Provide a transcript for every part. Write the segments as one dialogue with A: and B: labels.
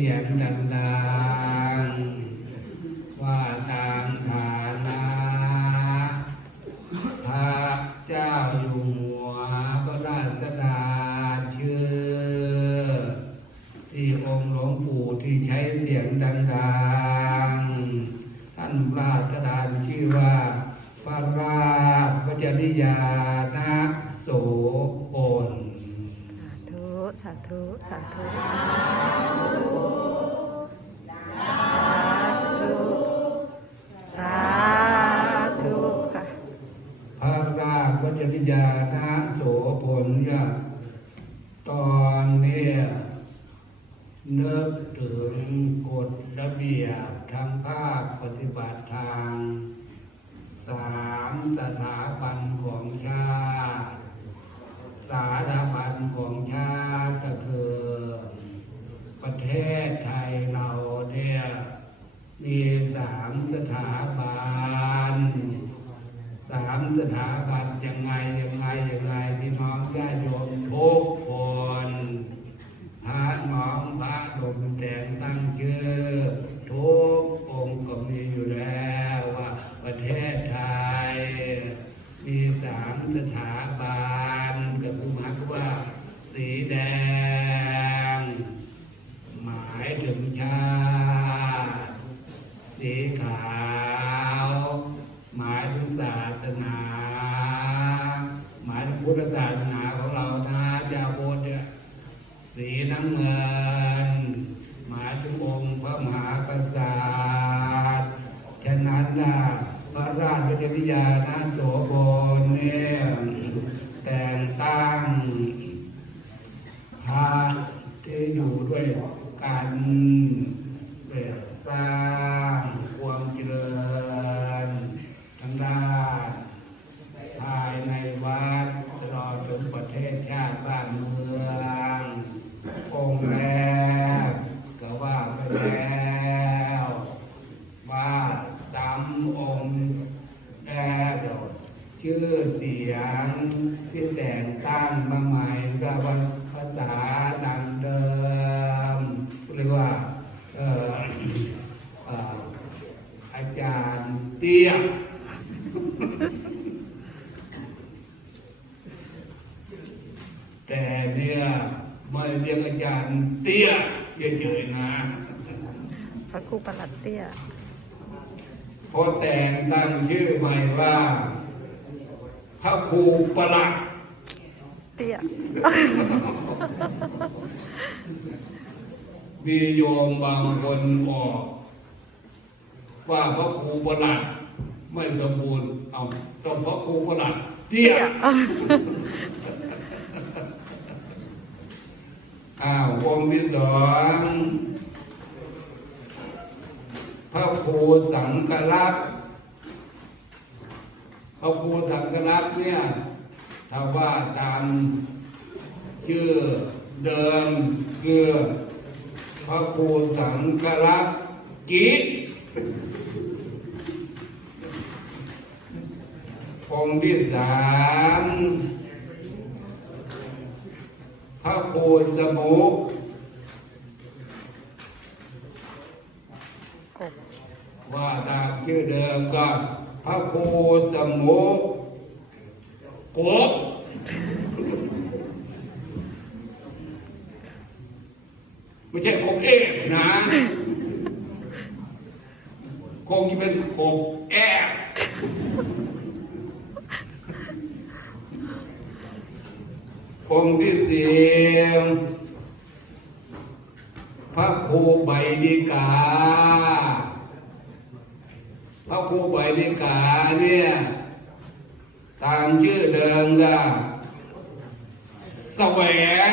A: สียงดังๆ ว่าตามฐานะพระเจ้าอยู่หัวพระราชดาชื่อ ที่องค์หล
B: วงปู่ที่ใช้เสียงดังๆ ท่านพระราชดาชื่อว่า
A: พระราชวจนิยานาโสพลสา
B: ธุ สาธุ สาธุ
A: ยานะโสผลยะตอนเนี้ยนึกถึงกฎระเบียบทางภาคปฏิบัติทางสามสถาบันของชาติ สาธาบันของชาติก็คือ ประเทศไทยเราเนี่ยมีสามสถาบัน สามสถาบันยังไงยังไงยังไงพี่น้องญาติโยมทุกคนพระน้องพระดมแต่งตั้งชื่อ ทุกองค์ก็มีอยู่แล้วว่าประเทศไทย มีสามสถาบันก็คือหมายความว่า สีแดง หมายถึงชาติ สีขาว หมายถึงศาสนา หมายถึงพุทธศาสนาของเรานะเจ้าพุทธเนี่ย สีน้ำเงิน หมายถึงองค์พระมหากษัตริย์ฉะนั้นนะพระราชวิยานาโสพลเนี่ยแต่งตั้งพระที่อยู่ด้วยกันเพื่อสร้างความเจริญทางด้านภายในวัดตลอดถึงประเทศชาติบ้านเมืององค์แรกก็ว่าไปแล้ว ว่าสามองค์แรกเดี๋ยวชื่อเสีย งที่แต่งตั้งมาใหม่ก็ว่าภาษาดังเดิมเรียกว่าเอ่อเอ่ออาจารย์เตี้ยแต่เนี่ยไม่เรียกอาจารย์เตี้ยเฉยๆนะ
B: พระครูประหลัดเตี้ย
A: พอแต่งตั้งชื่อใหม่ว่า พระครูประหลัด
B: เตี้ย
A: มีโยมบางคนบอกว่าพระครูประหลัดไม่สมบูรณ์เอาต้องพระครูประหลัดเตี้ยอ้าววงที่สองพระครูสังฆลักษณ์ พระครูสังฆลักษ์เนี่ยถ้าว่าตามชื่อเดิมคือพระครูสังฆลักษ์กิจองค์ที่สามพระครูสมุก
B: กบ
A: ว่าตามชื่อเดิมก็ พระครูสมุกกบไม่ใช่กบเอฟนะคงจะเป็นกบแอบองค์ที่สี่พระครูใบดีกา พระครูใบดิกาเนี่ยตามชื่อเดิมก็แสวง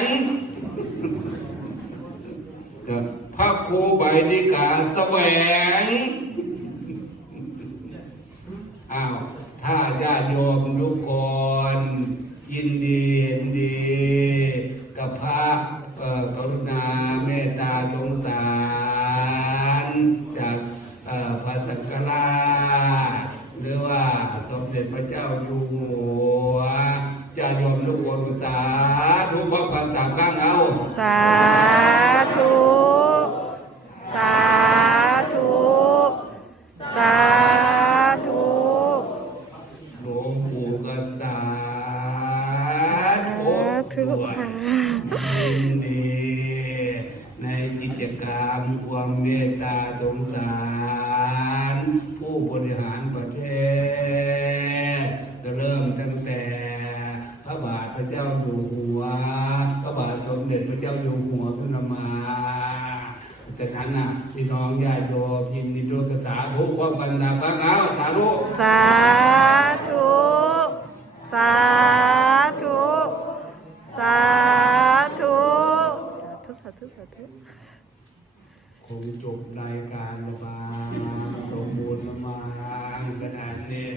A: พระครูใบดิกาแสวง อ้าว ถ้าญาติโยมทุกคน พระเจ้าอยู่หัวญาติโยมทุกคนสาธุพระความสามข้างเอา
B: สาธุสาธุสาธุ
A: หลวงปู่กษา
B: สาธุค่ะ
A: ยินดีในกิจกรรมความเมตตาสงสาร ผู้พร้อมกัานะพี่น้องญาติโยมยินดีด้วยสาธุว่าบรรดาพระเอาสาธุ
B: สาธุสาธุสาธุสาธุสาธุสาธุ
A: คงจบรายการละบาสมบูรณ์มาขนาดนี้